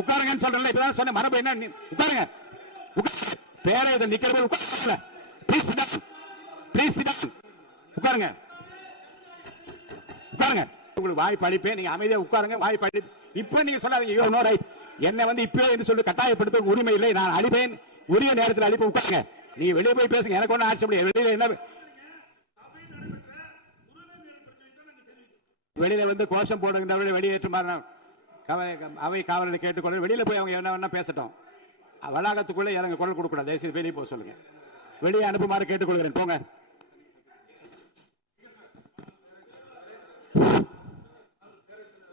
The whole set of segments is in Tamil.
உட்காருங்கன்னு சொல்றேன். இப்பதான் சொன்ன மரபு என்ன? உட்காருங்க. பேரை நிக்கிற உட்காருங்க. உட்காருங்க. உட்காருங்க. உங்களுக்கு வாய் படிப்பேன். நீங்க அமைதியா உட்காருங்க. வாய் படி. இப்ப நீங்க சொல்லாதீங்க என்ன இப்பவே என்று சொல்லி கட்டாயப்படுத்த உரிமை இல்லை. நான் அழிப்பேன். உரிய நேரத்தில் அழிப்பு. உட்காருங்க. நீங்க வெளியே போய் பேசுங்க. எனக்கு ஒன்றும் ஆட்சி முடியாது. வெளியில என்ன வெளியில வந்து கோஷம் போடுகின்றவர்கள் வெளியேற்றுமாறு அவை காவலரை கேட்டுக்கொள்ள. வெளியில போய் அவங்க என்ன பேசட்டும். வளாகத்துக்குள்ள இறங்க குரல் கொடுக்கூடாது. தயவுசெய்து வெளியே போக சொல்லுங்க. வெளியே அனுப்புமாறு கேட்டுக்கொள்கிறேன். போங்க.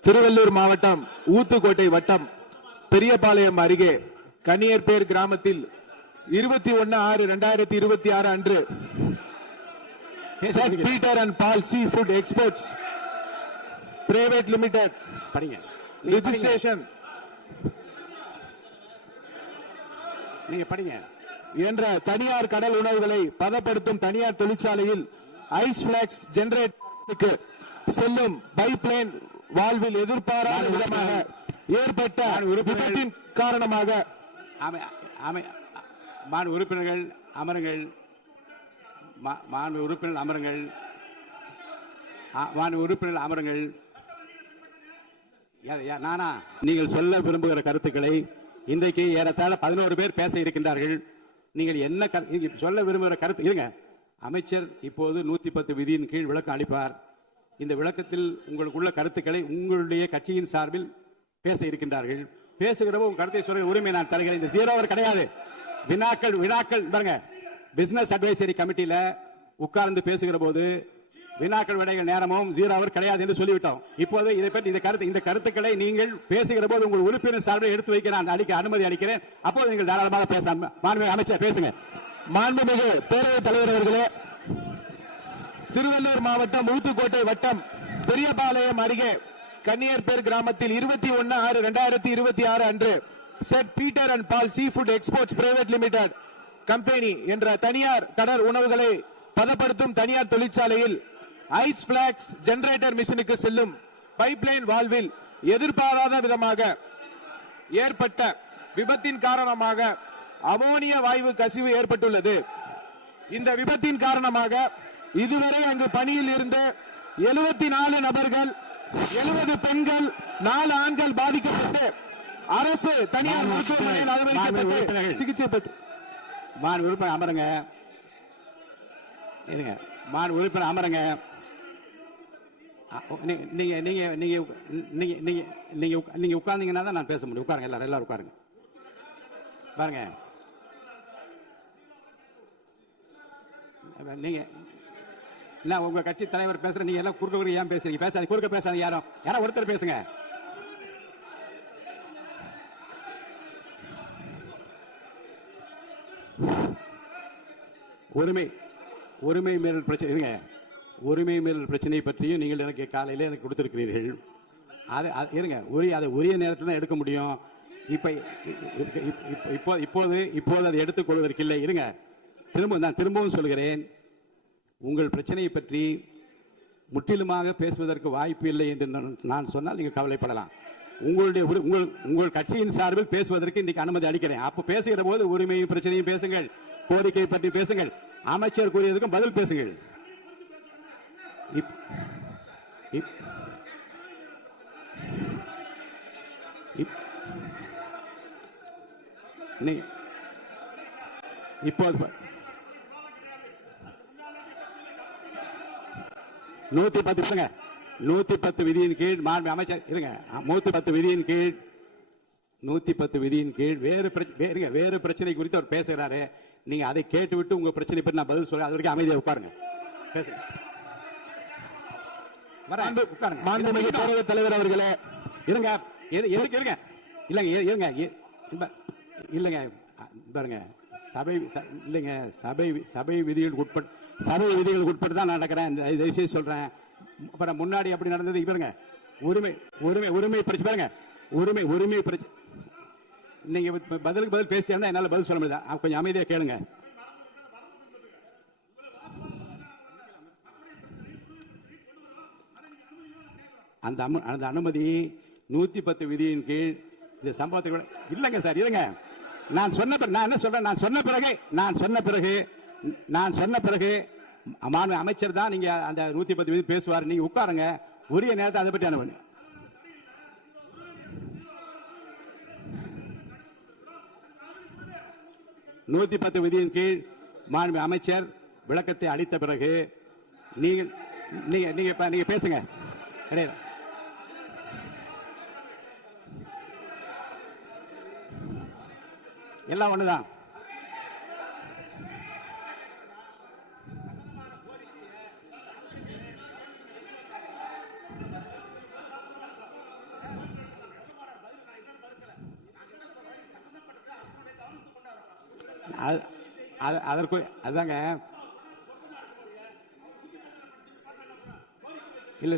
திருவள்ளூர் மாவட்டம் ஊத்துக்கோட்டை வட்டம் பெரியபாளையம் அருகே கனியர்பேர் கிராமத்தில் 21/6/2026 அன்று Peter and Paul seafood exports private limited registration நீங்க படிங்க என்ற தனியார் கடல் உணவுகளை பதப்படுத்தும் தனியார் தொழிற்சாலையில் ஐஸ் பிளாக்ஸ் ஜெனரேட்டருக்கு செல்லும் பைப்லைன் வாழ்வில் எதிர்பாராத விதமாக ஏற்பட்ட விபத்தின் காரணமாக உறுப்பினர்கள் அமருங்கள். உறுப்பினர்கள் அமருங்கள். நானா நீங்கள் சொல்ல விரும்புகிற கருத்துக்களை இன்றைக்கு ஏறத்தாழ 11 பேர் பேச இருக்கின்றார்கள். நீங்கள் என்ன சொல்ல விரும்புகிற கருத்து இருங்க. அமைச்சர் இப்போது 110 விதியின் கீழ் விளக்கம் அளிப்பார். இந்த விளக்கத்தில் உங்களுக்குள்ள கருத்துக்களை உங்களுடைய கட்சியின் சார்பில் பேச இருக்கின்றார்கள். பேசுகிறப்போ உங்க கருத்தை சொல்ற உரிமை நான் தருகிறேன். இந்த 0 அவர் கிடையாது. வினாக்கள் பாருங்க. பிசினஸ் அட்வைசரி கமிட்டியில உட்கார்ந்து பேசுகிற போது வினாக்கள் விடைகள் நேரமும் 0 அவர் கிடையாது என்று சொல்லிவிட்டோம். இப்போது இதை பற்றி இந்த கருத்துக்களை நீங்கள் பேசுகிற போது உங்கள் உறுப்பினர் சார்பில் எடுத்து வைக்க நான் அனுமதி அளிக்கிறேன். அப்போது நீங்கள் தாராளமாக பேச. மாண்புமிகு அமைச்சர் பேசுங்க. மாண்புமிகு பேரவைத் தலைவர் அவர்களே, திருவள்ளூர் மாவட்டம் ஊத்துக்கோட்டை வட்டம் பெரியபாளையம் அருகே கன்னியர்பேர் கிராமத்தில் 21/6/2026 அன்று செட் Peter and Paul seafood exports private limited company என்ற தனியார் கடல் உணவுகளை பதப்படுத்தும் தனியார் தொழிற்சாலையில் ஐஸ் பிளாக்ஸ் ஜெனரேட்டர் மிஷினுக்கு செல்லும் பைப்லைன் வால்வில் எதிர்பாராத விதமாக ஏற்பட்ட விபத்தின் காரணமாக அமோனியா வாயு கசிவு ஏற்பட்டுள்ளது. இந்த விபத்தின் காரணமாக இதுவரை அங்கு பணியில் இருந்த 74 நபர்கள், 70 பெண்கள், 4 ஆண்கள் பாதிக்கப்பட்டு அரசு தனியார் மருத்துவமனையில் அனுமதிக்கப்பட்டு சிகிச்சை பெற்று. உறுப்பினர் அமருங்க. உறுப்பினர் அமருங்க. நீங்க உட்கார்ந்தீங்கன்னா தான் நான் பேச முடியும். உட்காருங்க. எல்லாரும் உட்காருங்க. பாருங்க. நீங்க உங்க கட்சி தலைவர் பேசுற, நீங்க எல்லாம் குறுக்க ஏன் பேசுறீங்க? பேசாது, குறுக்க பேசாது. யாரோ ஒருத்தர் பேசுங்க. உரிமை மீறல் பிரச்சனை உரிமை மீறல் பிரச்சனை பற்றியும் நீங்கள் எனக்கு காலையில் எனக்கு கொடுத்திருக்கிறீர்கள். இருங்க, அதை உரிய நேரத்தில் தான் எடுக்க முடியும். இப்போது அதை எடுத்துக் கொள்வதற்கு இல்லை. இருங்க, நான் திரும்பவும் சொல்கிறேன். உங்கள் பிரச்சனையை பற்றி முற்றிலுமாக பேசுவதற்கு வாய்ப்பு இல்லை என்று நான் சொன்னால் நீங்கள் கவலைப்படலாம். உங்கள் கட்சியின் சார்பில் பேசுவதற்கு இன்னைக்கு அனுமதி அளிக்கிறேன். அப்ப பேசுகிற போது உரிமையும் பிரச்சனையும் பேசுங்கள், கோரிக்கை பற்றி பேசுங்கள், அமைச்சர் கூறியதுக்கும் பதில் பேசுங்கள். இப்போது 110 விதியின் கீழ் அமைச்சர் இருங்க. 110 விதியின் கீழ் 110 விதியின் கீழ் வேறு பிரச்சனை குறித்து அவர் பேசுகிறாரு. நீங்க அதை கேட்டுவிட்டு உங்க பிரச்சனை பற்றி நான் பதில் சொல்றேன். அது வரைக்கும் அமைதியாக உட்காருங்க. பேசுங்க. மாண்புமிகு பேரவைத் தலைவர் அவர்களே, இருங்க. இருங்க. இல்லங்க இல்லங்க பாருங்க. சபை விதிகளுக்கு உட்பட்டு தான் நடக்கிறேன். தயவுசெய்து சொல்றேன். அப்புறம் முன்னாடி அப்படி நடந்தது. பாருங்க, உரிமை பிரச்சனை பாருங்க. உரிமை பிரச்சனை. நீங்க பதிலுக்கு பதில் பேசிட்டா என்னால பதில் சொல்ல முடியாது. கொஞ்சம் அமைதியா கேளுங்க. அந்த அனுமதி 110 விதியின் கீழ் இந்த சம்பவத்தை கூட இல்லைங்க சார், இருங்க. நான் சொன்ன பிறகு நான் என்ன சொல்றேன், நான் சொன்ன பிறகு மாண்பு அமைச்சர் தான் நீங்க அந்த 110 பேசுவார். நீங்க உட்காருங்க, உரிய நேரத்தை அதை பற்றி அனுப்புங்க. நூத்தி 10 விதியின் கீழ் மாண்பு அமைச்சர் விளக்கத்தை அளித்த பிறகு நீங்க பேசுங்க. எல்லாம் ஒண்ணுதான். அதற்கு அதாங்க இல்ல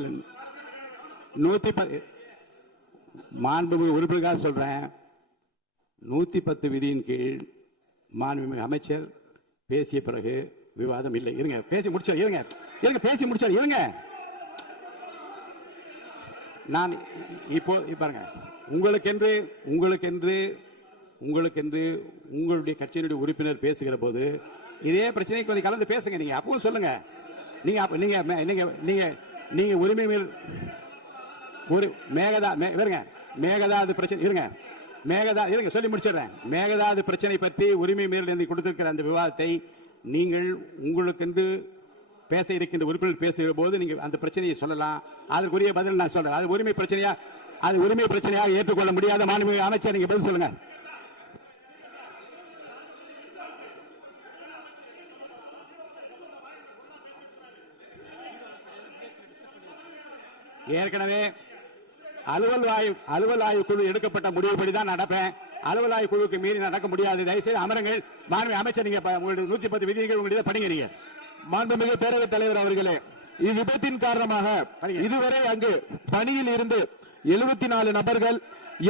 110 மாண்புமிகு உறுப்பினர்கள் சொல்றேன். 110 விதியின் கீழ் மாண்புமிகு அமைச்சர் பேசிய பிறகு விவாதம் இல்லை. இருங்க, பேசி முடிச்சார். இருங்க பேசி முடிச்சார். இருங்க, நான் இப்போ பாருங்க, உங்களுக்கென்று உங்களுடைய கட்சியினுடைய உறுப்பினர் பேசுகிற போது இதே பிரச்சனை கொஞ்சம் கலந்து பேசுங்க. நீங்க அப்பவும் சொல்லுங்க. நீங்க உரிமை மேல் ஒரு மேகதாது பிரச்சனை இருங்க சொல்லி முடிச்சிடுறேன். மேகதாது பிரச்சனை பற்றி உரிமை மேல் கொடுத்திருக்கிற அந்த விவாதத்தை நீங்கள் உங்களுக்கென்று பேச இருக்கின்ற உறுப்பினர் பேசுகிற போது நீங்க அந்த பிரச்சனையை சொல்லலாம். அதற்குரிய பதில் நான் சொல்றேன். அது உரிமை பிரச்சனையாக ஏற்றுக்கொள்ள முடியாத மாண்புமிகு அமைச்சர், நீங்க பதில் சொல்லுங்க. ஏற்கனவே அலுவல் ஆய்வு குழு எடுக்கப்பட்ட முடிவுபடிதான் நடப்பேன். அலுவல் ஆய்வு குழுவுக்கு மீறி நடக்க முடியாது. தயவுசெய்து அமருங்கள். மாண்புமிகு அமைச்சர், நீங்க உங்களுடைய 110 விதிகள் உங்களுடைய படிங்க. மாண்புமிகு பேரவைத் தலைவர் அவர்களே, இவ்விபத்தின் காரணமாக இதுவரை அங்கு பணியில் இருந்து 74 நபர்கள்,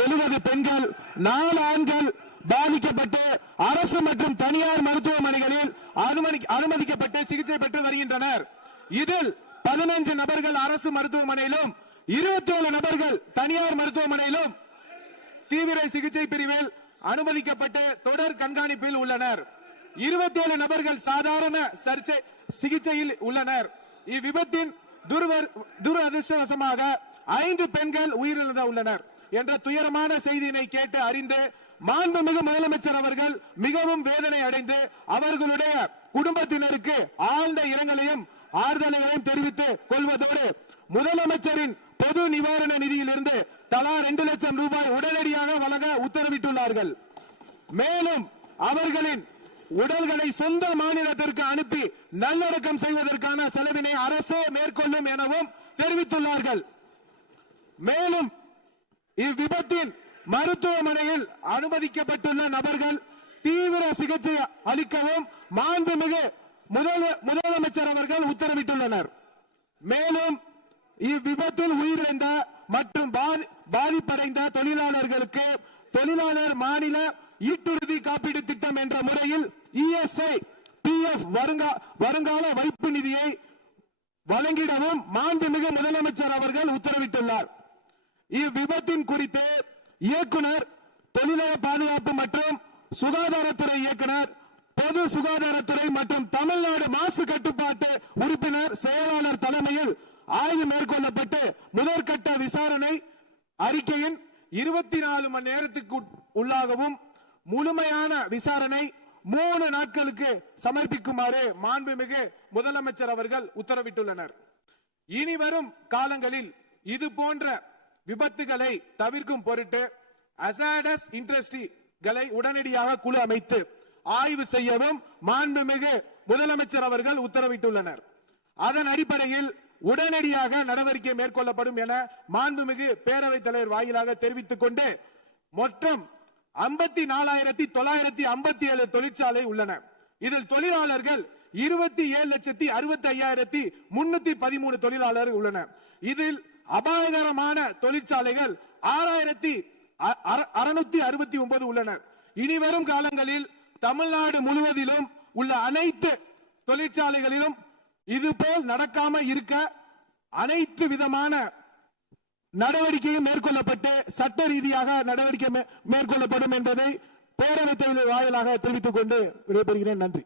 70 பெண்கள், 4 ஆண்கள் பாதிக்கப்பட்டு அரசு மற்றும் தனியார் மருத்துவமனைகளில் அனுமதிக்கப்பட்டு சிகிச்சை பெற்று வருகின்றனர். இதில் 15 நபர்கள் அரசு மருத்துவமனையிலும் 27 நபர்கள் தனியார் மருத்துவமனையிலும் தீவிர சிகிச்சை பிரிவில் அனுமதிக்கப்பட்டு தொடர் கண்காணிப்பில் உள்ளனர். 27 நபர்கள் சாதாரண சிகிச்சையில் உள்ளனர். இவ்விபத்தின் துரதிருஷ்டவசமாக 5 பெண்கள் உயிரிழந்து உள்ளனர் என்ற துயரமான செய்தியினை கேட்டு அறிந்து மாண்புமிகு முதலமைச்சர் அவர்கள் மிகவும் வேதனை அடைந்து அவர்களுடைய குடும்பத்தினருக்கு ஆழ்ந்த இரங்கலையும் ஆறுதலையும் தெரிவித்துக் கொள்வதோடு முதலமைச்சரின் பொது நிவாரண நிதியிலிருந்து தலா 2 லட்சம் ரூபாய் உடனடியாக வழங்க உத்தரவிட்டுள்ளார்கள். மேலும் அவர்களின் உடல்களை சொந்த மாநிலத்திற்கு அனுப்பி நல்லடக்கம் செய்வதற்கான செலவினை அரசே மேற்கொள்ளும் எனவும் தெரிவித்துள்ளார்கள். மேலும் இவ்விபத்தின் மருத்துவமனையில் அனுமதிக்கப்பட்டுள்ள நபர்கள் தீவிர சிகிச்சை அளிக்கவும் மாண்புமிகு முதலமைச்சர் அவர்கள் உத்தரவிட்டுள்ளனர். மேலும் இவ்விபத்தில் உயிரிழந்த மற்றும் பாதிப்படைந்த தொழிலாளர்களுக்கு தொழிலாளர் மாநில ஈட்டுறுதி காப்பீடு திட்டம் என்ற முறையில் ESI PF வருங்கால வைப்பு நிதியை வழங்கிடவும் மாண்புமிகு முதலமைச்சர் அவர்கள் உத்தரவிட்டுள்ளார். இவ்விபத்தின் குறித்து இயக்குனர், தொழிலாள பாதுகாப்பு மற்றும் சுகாதாரத்துறை இயக்குனர், பொது சுகாதாரத்துறை மற்றும் தமிழ்நாடு மாசு கட்டுப்பாட்டு உறுப்பினர் செயலாளர் தலைமையில் ஆய்வு மேற்கொள்ளப்பட்டு முதற்கட்ட விசாரணை அறிக்கையின் 24 மணி நேரத்துக்கு உள்ளாகவும் முழுமையான விசாரணை 3 நாட்களுக்கு சமர்ப்பிக்குமாறு மாண்புமிகு முதலமைச்சர் அவர்கள் உத்தரவிட்டுள்ளனர். இனி வரும் காலங்களில் இது போன்ற விபத்துகளை தவிர்க்கும் பொருட்டு அசாடஸ் இண்டஸ்ட்ரிகளை உடனடியாக குழு அமைத்து ஆய்வு செய்யவும் மாண்புமிகு முதலமைச்சர் அவர்கள் உத்தரவிட்டுள்ளனர். அதன் அடிப்படையில் உடனடியாக நடவடிக்கை மேற்கொள்ளப்படும் என மாண்புமிகு பேரவைத் தலைவர் வாயிலாக தெரிவித்துக் கொண்டு மொத்தம் 54,957 தொழிற்சாலை உள்ளன. இதில் தொழிலாளர்கள் 27,65,313 தொழிலாளர்கள் உள்ளனர். இதில் அபாயகரமான தொழிற்சாலைகள் 6,669 உள்ளனர். இனி வரும் காலங்களில் தமிழ்நாடு முழுவதிலும் உள்ள அனைத்து தொழிற்சாலைகளிலும் இதுபோல் நடக்காம இருக்க அனைத்து விதமான நடவடிக்கையும் மேற்கொள்ளப்பட்டு சட்ட ரீதியாக நடவடிக்கை மேற்கொள்ளப்படும் என்பதை பேரவைத் தலைவர் வாயிலாக தெரிவித்துக் கொண்டு விடைபெறுகிறேன். நன்றி.